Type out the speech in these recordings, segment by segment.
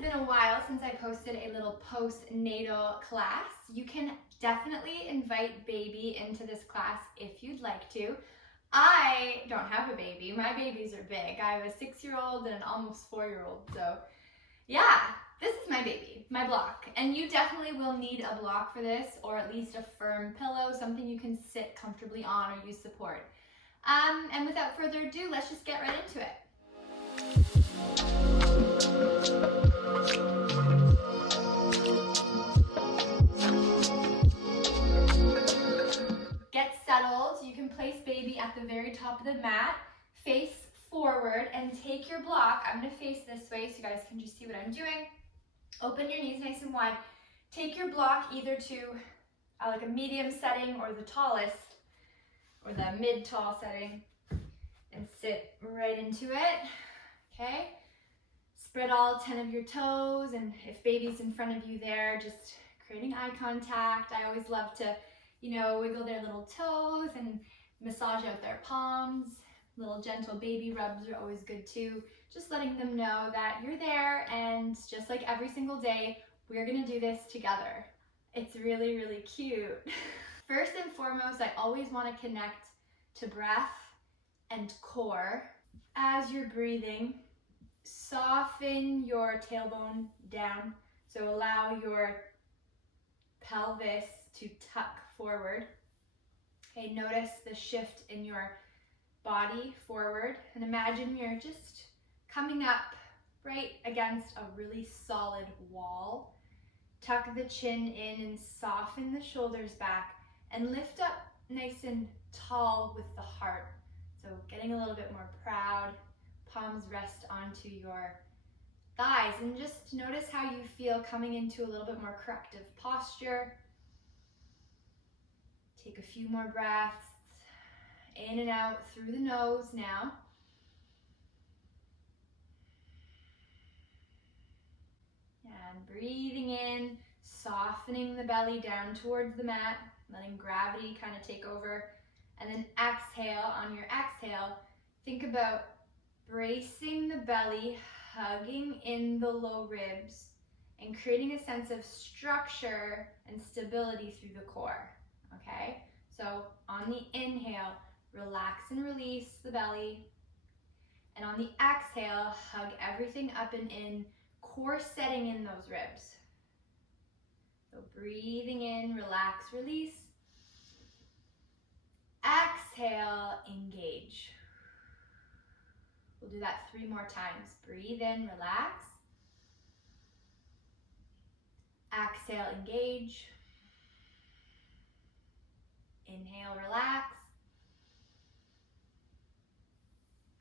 has been a while since I posted a little postnatal class. You can definitely invite baby into this class if you'd like to. I don't have a baby. My babies are big. I have a 6-year-old and an almost 4-year-old. So yeah, this is my baby, my block. And you definitely will need a block for this, or at least a firm pillow, something you can sit comfortably on or use support. And without further ado, let's just get right into it. Get settled. You can place baby at the very top of the mat, face forward, and take your block. I'm going to face this way so you guys can just see what I'm doing. Open your knees nice and wide. Take your block either to like a medium setting or the tallest, or the mid-tall setting, and sit right into it. Okay? Spread all 10 of your toes, and if baby's in front of you there, just creating eye contact. I always love to, wiggle their little toes and massage out their palms. Little gentle baby rubs are always good too. Just letting them know that you're there, and just like every single day, we're gonna do this together. It's really, really cute. First and foremost, I always wanna connect to breath and core. As you're breathing, soften your tailbone down. So allow your pelvis to tuck forward. Okay, notice the shift in your body forward, and imagine you're just coming up right against a really solid wall. Tuck the chin in and soften the shoulders back, and lift up nice and tall with the heart. So getting a little bit more proud. Palms rest onto your thighs, and just notice how you feel coming into a little bit more corrective posture. Take a few more breaths in and out through the nose now. And breathing in, softening the belly down towards the mat, letting gravity kind of take over. And then exhale. On your exhale, think about bracing the belly, hugging in the low ribs, and creating a sense of structure and stability through the core, okay? So on the inhale, relax and release the belly. And on the exhale, hug everything up and in, core setting in those ribs. So breathing in, relax, release. Exhale, engage. We'll do that 3 more times. Breathe in, relax. Exhale, engage. Inhale, relax.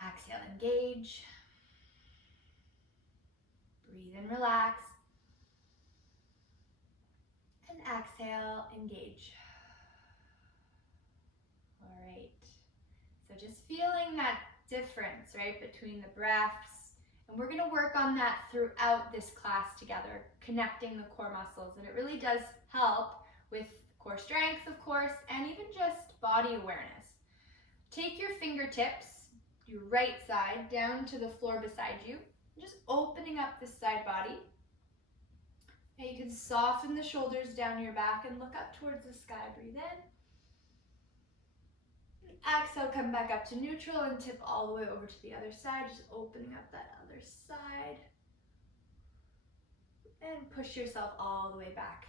Exhale, engage. Breathe in, relax. And exhale, engage. All right. So just feeling that difference, right, between the breaths. And we're going to work on that throughout this class together, connecting the core muscles. And it really does help with core strength, of course, and even just body awareness. Take your fingertips, your right side, down to the floor beside you, just opening up the side body. And you can soften the shoulders down your back and look up towards the sky. Breathe in. Exhale, come back up to neutral and tip all the way over to the other side, just opening up that other side. And push yourself all the way back.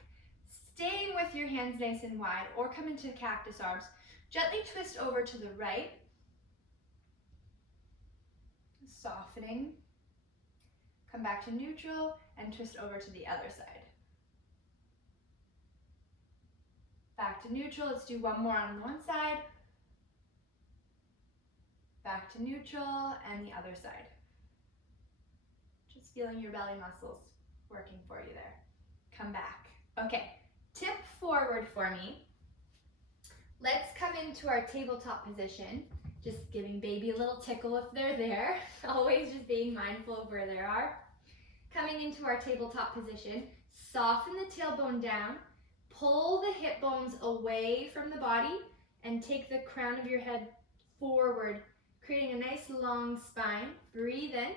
Staying with your hands nice and wide, or come into cactus arms. Gently twist over to the right. Softening. Come back to neutral and twist over to the other side. Back to neutral. Let's do one more on one side. Back to neutral and the other side. Just feeling your belly muscles working for you there. Come back. Okay, tip forward for me. Let's come into our tabletop position. Just giving baby a little tickle if they're there. Always just being mindful of where they are. Coming into our tabletop position, soften the tailbone down, pull the hip bones away from the body, and take the crown of your head forward, creating a nice long spine. Breathe in.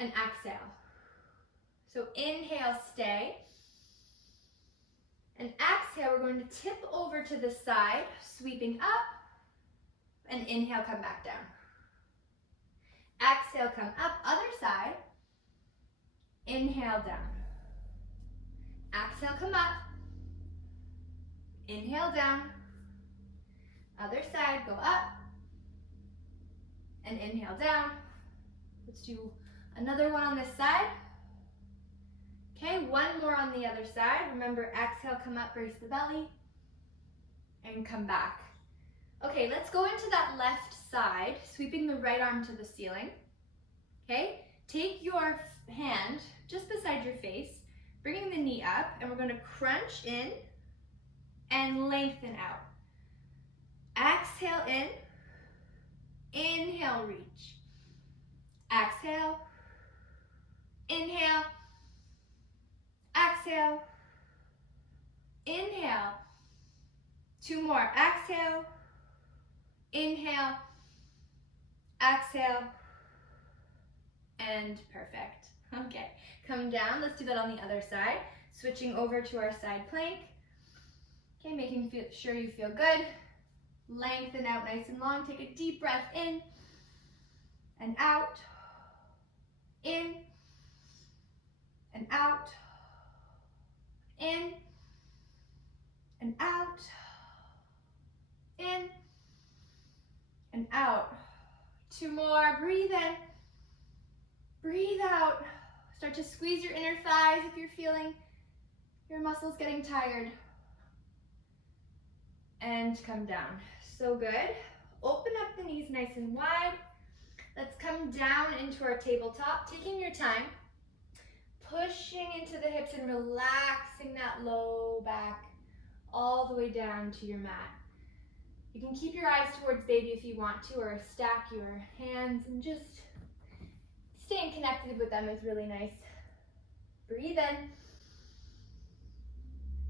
and exhale. So inhale, stay. And exhale, we're going to tip over to the side, sweeping up, and inhale, come back down. Exhale, come up, other side. Inhale, down. Exhale, come up. Inhale, down. Other side, go up. And inhale, down. Let's do another one on this side. Okay, one more on the other side. Remember, exhale, come up, brace the belly, and come back. Okay, let's go into that left side, sweeping the right arm to the ceiling. Okay, take your hand just beside your face, bringing the knee up, and we're going to crunch in and lengthen out. Exhale in, inhale, reach. Exhale, inhale, exhale, inhale. Two more, exhale, inhale, exhale, and perfect. Okay, come down, let's do that on the other side. Switching over to our side plank. Okay, making sure you feel good. Lengthen out nice and long, take a deep breath in and out, in and out, in and out, in and out. Two more, breathe in, breathe out. Start to squeeze your inner thighs if you're feeling your muscles getting tired. And come down. So good. Open up the knees nice and wide. Let's come down into our tabletop, taking your time, pushing into the hips and relaxing that low back all the way down to your mat. You can keep your eyes towards baby if you want to, or stack your hands, and just staying connected with them is really nice. Breathe in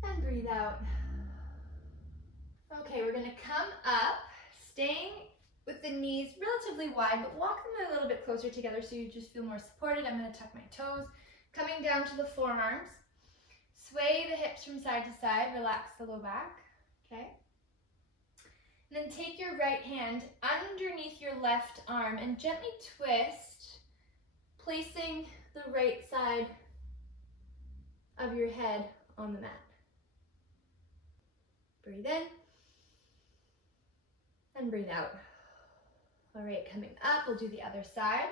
and breathe out. Okay, we're gonna come up, staying with the knees relatively wide, but walk them a little bit closer together so you just feel more supported. I'm gonna tuck my toes, coming down to the forearms. Sway the hips from side to side, relax the low back, okay? And then take your right hand underneath your left arm and gently twist, placing the right side of your head on the mat. Breathe in and breathe out. All right, coming up, we'll do the other side.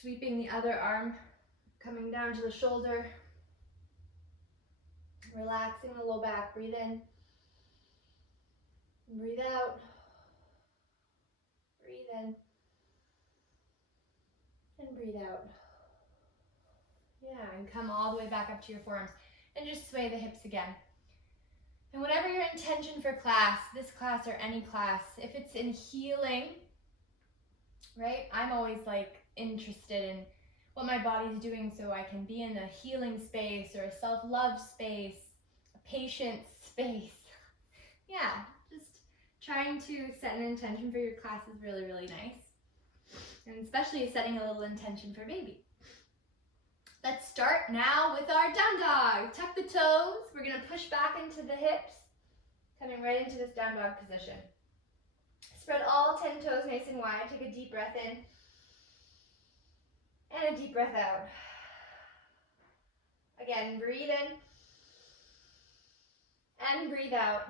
Sweeping the other arm, coming down to the shoulder. Relaxing the low back, breathe in. Breathe out. Breathe in. And breathe out. Yeah, and come all the way back up to your forearms. And just sway the hips again. And whatever your intention for class, this class or any class, if it's in healing, right? I'm always like interested in what my body's doing so I can be in a healing space or a self-love space, a patient space. Yeah, just trying to set an intention for your class is really, really nice. And especially setting a little intention for baby. Let's start now with our down dog. Tuck the toes. We're going to push back into the hips, coming right into this down dog position. Spread all 10 toes nice and wide. Take a deep breath in and a deep breath out. Again, breathe in and breathe out.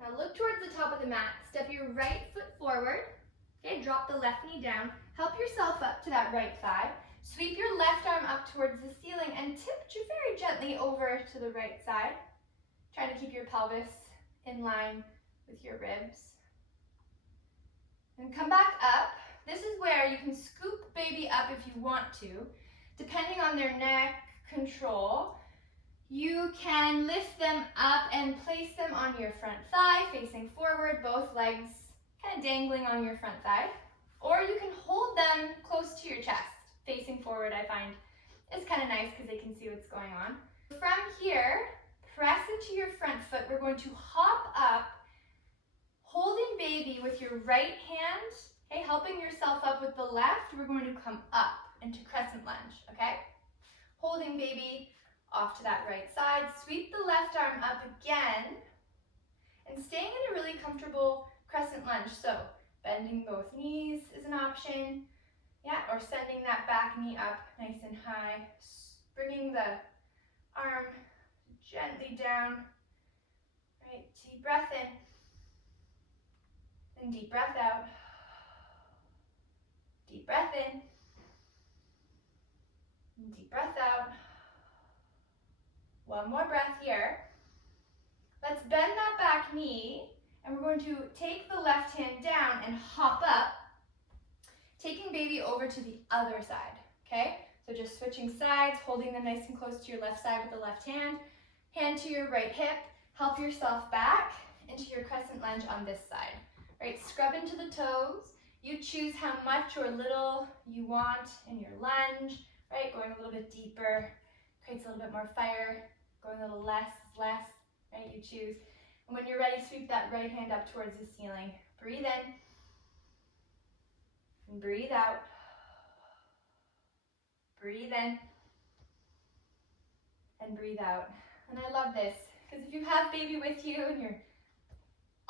Now look towards the top of the mat. Step your right foot forward. Okay, drop the left knee down. Help yourself up to that right thigh. Sweep your left arm up towards the ceiling and tip very gently over to the right side. Trying to keep your pelvis in line with your ribs. And come back up. This is where you can scoop baby up if you want to. Depending on their neck control, you can lift them up and place them on your front thigh, facing forward, both legs kind of dangling on your front thigh. Or you can hold them close to your chest. Facing forward, I find, is kind of nice because they can see what's going on. From here, press into your front foot. We're going to hop up, holding baby with your right hand, okay, helping yourself up with the left. We're going to come up. into crescent lunge, okay? Holding baby off to that right side. Sweep the left arm up again and staying in a really comfortable crescent lunge. So bending both knees is an option, yeah, or sending that back knee up nice and high, bringing the arm gently down, right? Deep breath in and deep breath out. Deep breath in and deep breath out. One more breath here. Let's bend that back knee, and we're going to take the left hand down and hop up, taking baby over to the other side, okay? So just switching sides, holding them nice and close to your left side with the left hand. Hand to your right hip. Help yourself back into your crescent lunge on this side, right? Scrub into the toes. You choose how much or little you want in your lunge, right? Going a little bit deeper, creates a little bit more fire. Going a little less, right? You choose. And when you're ready, sweep that right hand up towards the ceiling. Breathe in and breathe out. Breathe in and breathe out. And I love this because if you have baby with you and you're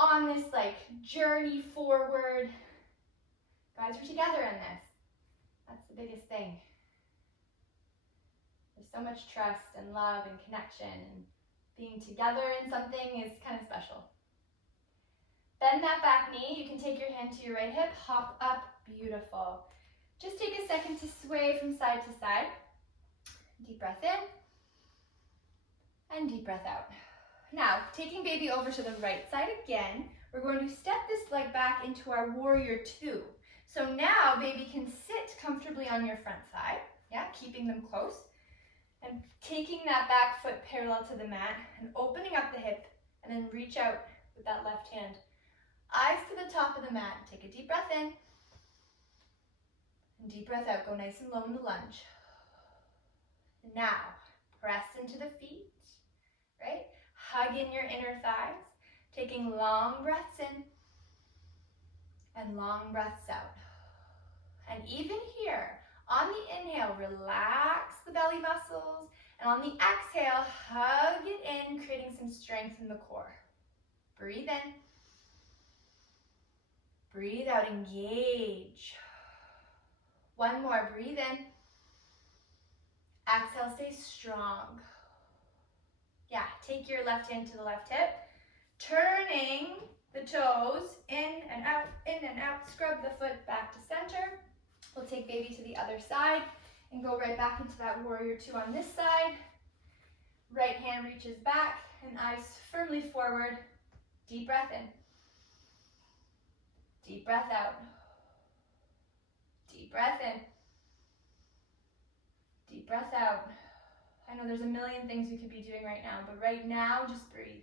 on this like journey forward, guys, we're together in this. That's the biggest thing. There's so much trust and love and connection, and being together in something is kind of special. Bend that back knee. You can take your hand to your right hip, hop up, beautiful. Just take a second to sway from side to side. Deep breath in and deep breath out. Now, taking baby over to the right side again, we're going to step this leg back into our warrior two. So now baby can sit comfortably on your front side, yeah, keeping them close, and taking that back foot parallel to the mat and opening up the hip, and then reach out with that left hand. Eyes to the top of the mat. Take a deep breath in and deep breath out. Go nice and low in the lunge. And now, press into the feet, right? Hug in your inner thighs, taking long breaths in and long breaths out. And even here, on the inhale, relax the belly muscles, and on the exhale, hug it in, creating some strength in the core. Breathe in. Breathe out, engage. One more, breathe in. Exhale, stay strong. Yeah, take your left hand to the left hip, turning the toes in and out, scrub the foot back to center. We'll take baby to the other side and go right back into that warrior two on this side. Right hand reaches back and eyes firmly forward. Deep breath in. Deep breath out. Deep breath in. Deep breath out. I know there's a million things you could be doing right now, but right now, just breathe.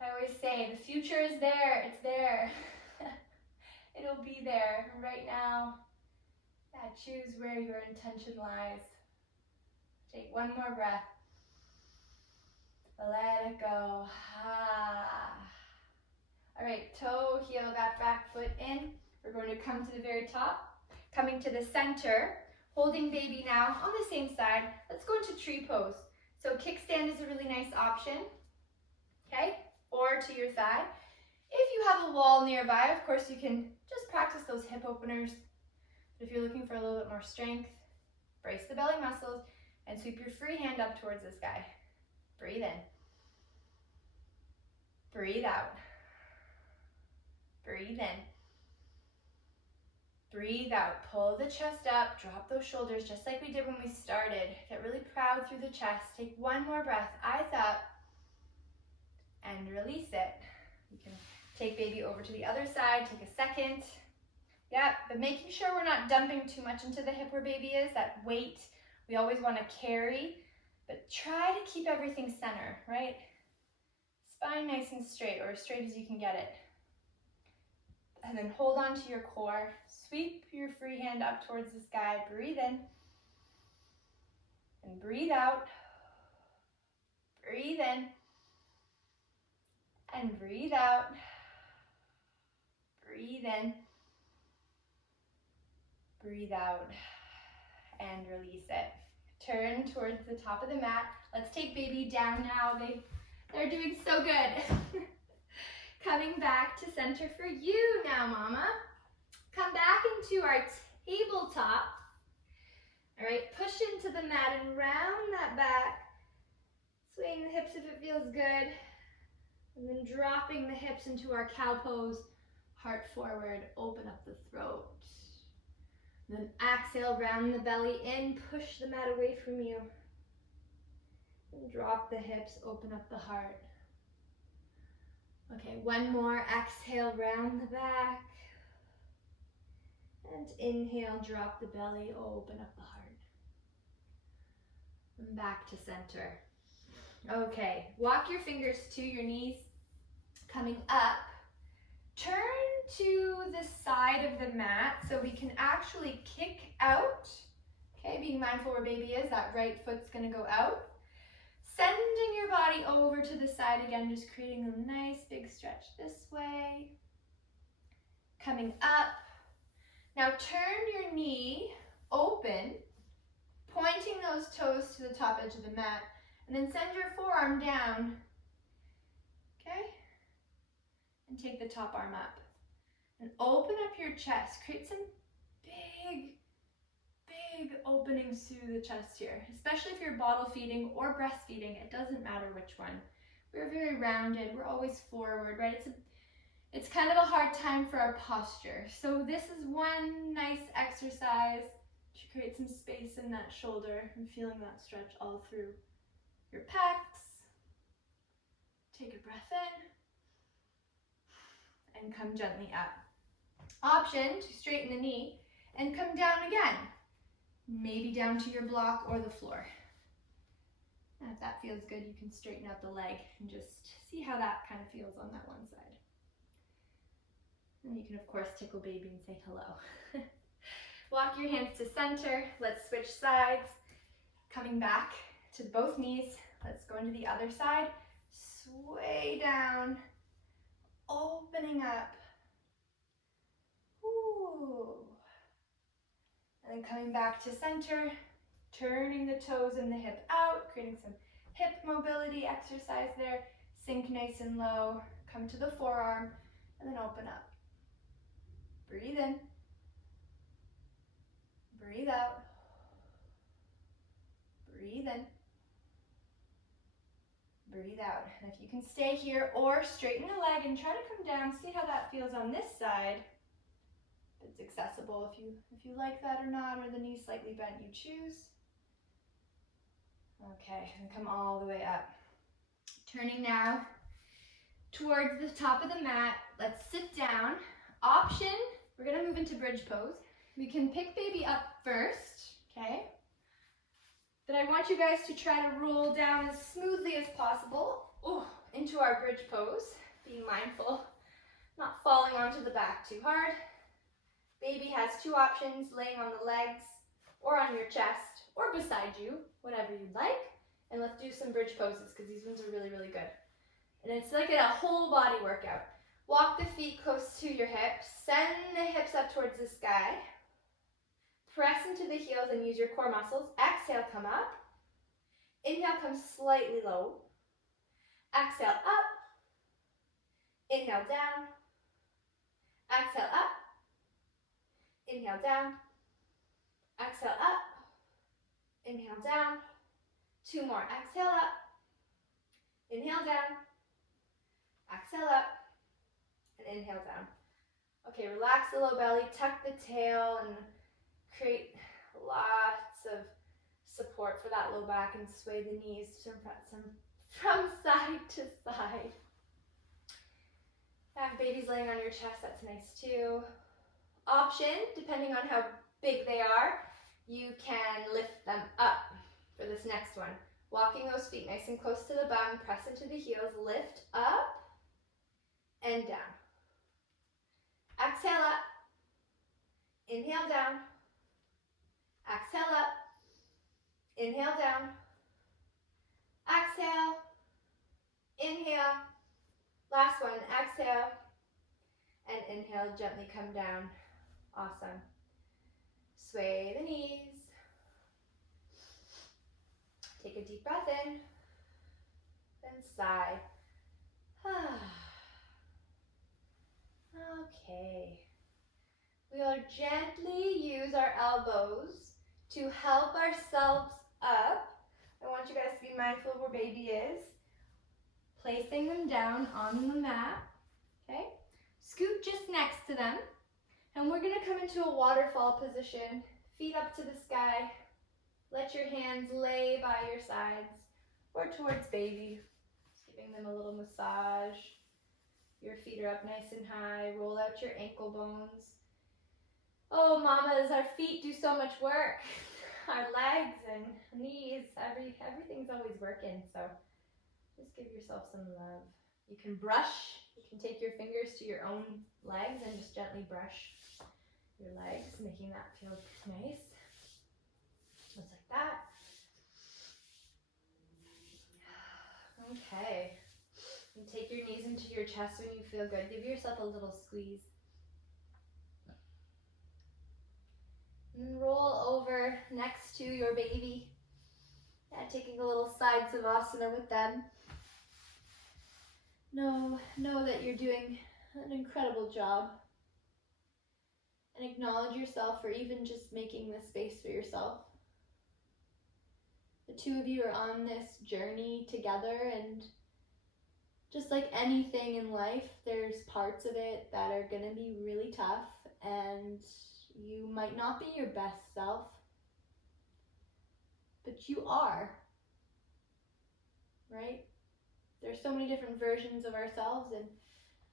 I always say, the future is there, it's there. It'll be there. Right now, yeah, choose where your intention lies. Take one more breath. Let it go. All right, toe, heel, that back foot in. We're going to come to the very top, coming to the center, holding baby now on the same side. Let's go into tree pose. So kickstand is a really nice option, okay? Or to your thigh. If you have a wall nearby, of course, you can just practice those hip openers. But if you're looking for a little bit more strength, brace the belly muscles and sweep your free hand up towards the sky. Breathe in. Breathe out. Breathe in. Breathe out. Pull the chest up. Drop those shoulders just like we did when we started. Get really proud through the chest. Take one more breath. Eyes up. And release it. You can take baby over to the other side. Take a second. Yeah, but making sure we're not dumping too much into the hip where baby is. That weight we always want to carry. But try to keep everything center, right? Spine nice and straight, or as straight as you can get it. And then hold on to your core. Sweep your free hand up towards the sky. Breathe in. And breathe out. Breathe in. And breathe out. Breathe in. Breathe out and release it. Turn towards the top of the mat. Let's take baby down now. They're doing so good. Coming back to center for you now, mama. Come back into our tabletop. All right, push into the mat and round that back. Swaying the hips if it feels good. And then dropping the hips into our cow pose. Heart forward, open up the throat. Then exhale, round the belly in, push the mat away from you. And drop the hips, open up the heart. Okay, one more. Exhale, round the back. And inhale, drop the belly, open up the heart. And back to center. Okay, walk your fingers to your knees, coming up. Turn to the side of the mat so we can actually kick out. Okay, being mindful where baby is, that right foot's gonna go out. Sending your body over to the side again, just creating a nice big stretch this way. Coming up. Now turn your knee open, pointing those toes to the top edge of the mat, and then send your forearm down, okay? And take the top arm up. And open up your chest. Create some big openings through the chest here, especially if you're bottle feeding or breastfeeding. It doesn't matter which one. We're very rounded. We're always forward, right? It's kind of a hard time for our posture. So this is one nice exercise to create some space in that shoulder and feeling that stretch all through your pecs. Take a breath in and come gently up. Option to straighten the knee and come down again. Maybe down to your block or the floor. And if that feels good, you can straighten out the leg and just see how that kind of feels on that one side. And you can, of course, tickle baby and say hello. Walk your hands to center. Let's switch sides. Coming back to both knees. Let's go into the other side. Sway down. Opening up. Ooh. And then coming back to center. Turning the toes and the hip out. Creating some hip mobility exercise there. Sink nice and low. Come to the forearm. And then open up. Breathe in. Breathe out. Breathe in. Breathe out. And if you can stay here or straighten the leg and try to come down, see how that feels on this side. It's accessible if you like that or not, or the knee slightly bent, you choose. Okay, and come all the way up. Turning now towards the top of the mat. Let's sit down. Option, we're gonna move into bridge pose. We can pick baby up first, okay? But I want you guys to try to roll down as smoothly as possible into our bridge pose, being mindful, not falling onto the back too hard. Baby has two options, laying on the legs or on your chest or beside you, whatever you like. And let's do some bridge poses because these ones are really, really good. And it's like a whole body workout. Walk the feet close to your hips. Send the hips up towards the sky. Press into the heels and use your core muscles. Exhale, come up. Inhale, come slightly low. Exhale, up. Inhale, down. Exhale, up. Inhale, down. Exhale, up. Inhale, down. Two more. Exhale, up. Inhale, down. Exhale, up. And inhale, down. Okay, relax the low belly, tuck the tail, and create lots of support for that low back and sway the knees from side to side. If baby's laying on your chest, that's nice too. Option, depending on how big they are, you can lift them up for this next one. Walking those feet nice and close to the bum, press into the heels, lift up and down. Exhale up. Inhale down. Exhale up. Inhale down. Exhale. Inhale. Last one. Exhale. And inhale, gently come down. Awesome. Sway the knees. Take a deep breath in, then sigh. Okay. We'll gently use our elbows to help ourselves up. I want you guys to be mindful of where baby is. Placing them down on the mat, okay? Scoot just next to them. And we're gonna come into a waterfall position, feet up to the sky. Let your hands lay by your sides or towards baby. Just giving them a little massage. Your feet are up nice and high. Roll out your ankle bones. Oh, mamas, our feet do so much work. Our legs and knees, everything's always working. So just give yourself some love. You can brush. You can take your fingers to your own legs and just gently brush your legs, making that feel nice. Just like that. Okay. And take your knees into your chest when you feel good. Give yourself a little squeeze. And then roll over next to your baby. Yeah, taking a little side savasana with them. Know that you're doing an incredible job. And acknowledge yourself for even just making this space for yourself. The two of you are on this journey together, and just like anything in life, there's parts of it that are gonna be really tough, and you might not be your best self, but you are, right? There's so many different versions of ourselves, and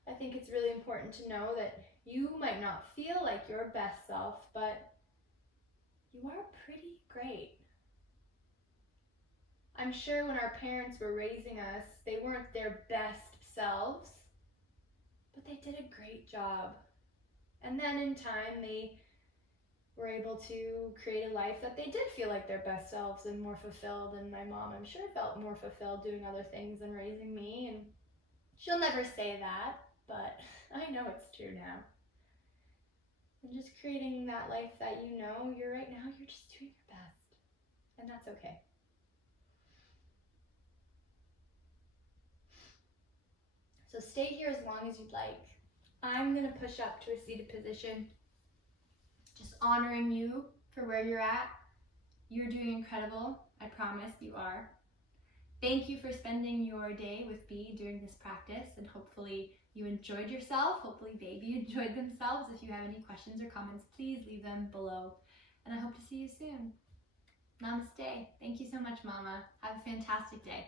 I think it's really important to know that you might not feel like your best self, but you are pretty great. I'm sure when our parents were raising us, they weren't their best selves, but they did a great job. And then in time, they were able to create a life that they did feel like their best selves and more fulfilled. And my mom, I'm sure, felt more fulfilled doing other things than raising me. And she'll never say that, but I know it's true now. And just creating that life that you know you're right now, you're just doing your best. And that's okay. So stay here as long as you'd like. I'm gonna push up to a seated position, just honoring you for where you're at. You're doing incredible. I promise you are. Thank you for spending your day with me doing this practice, and hopefully you enjoyed yourself. Hopefully baby enjoyed themselves. If you have any questions or comments, please leave them below. And I hope to see you soon. Namaste. Thank you so much, Mama. Have a fantastic day.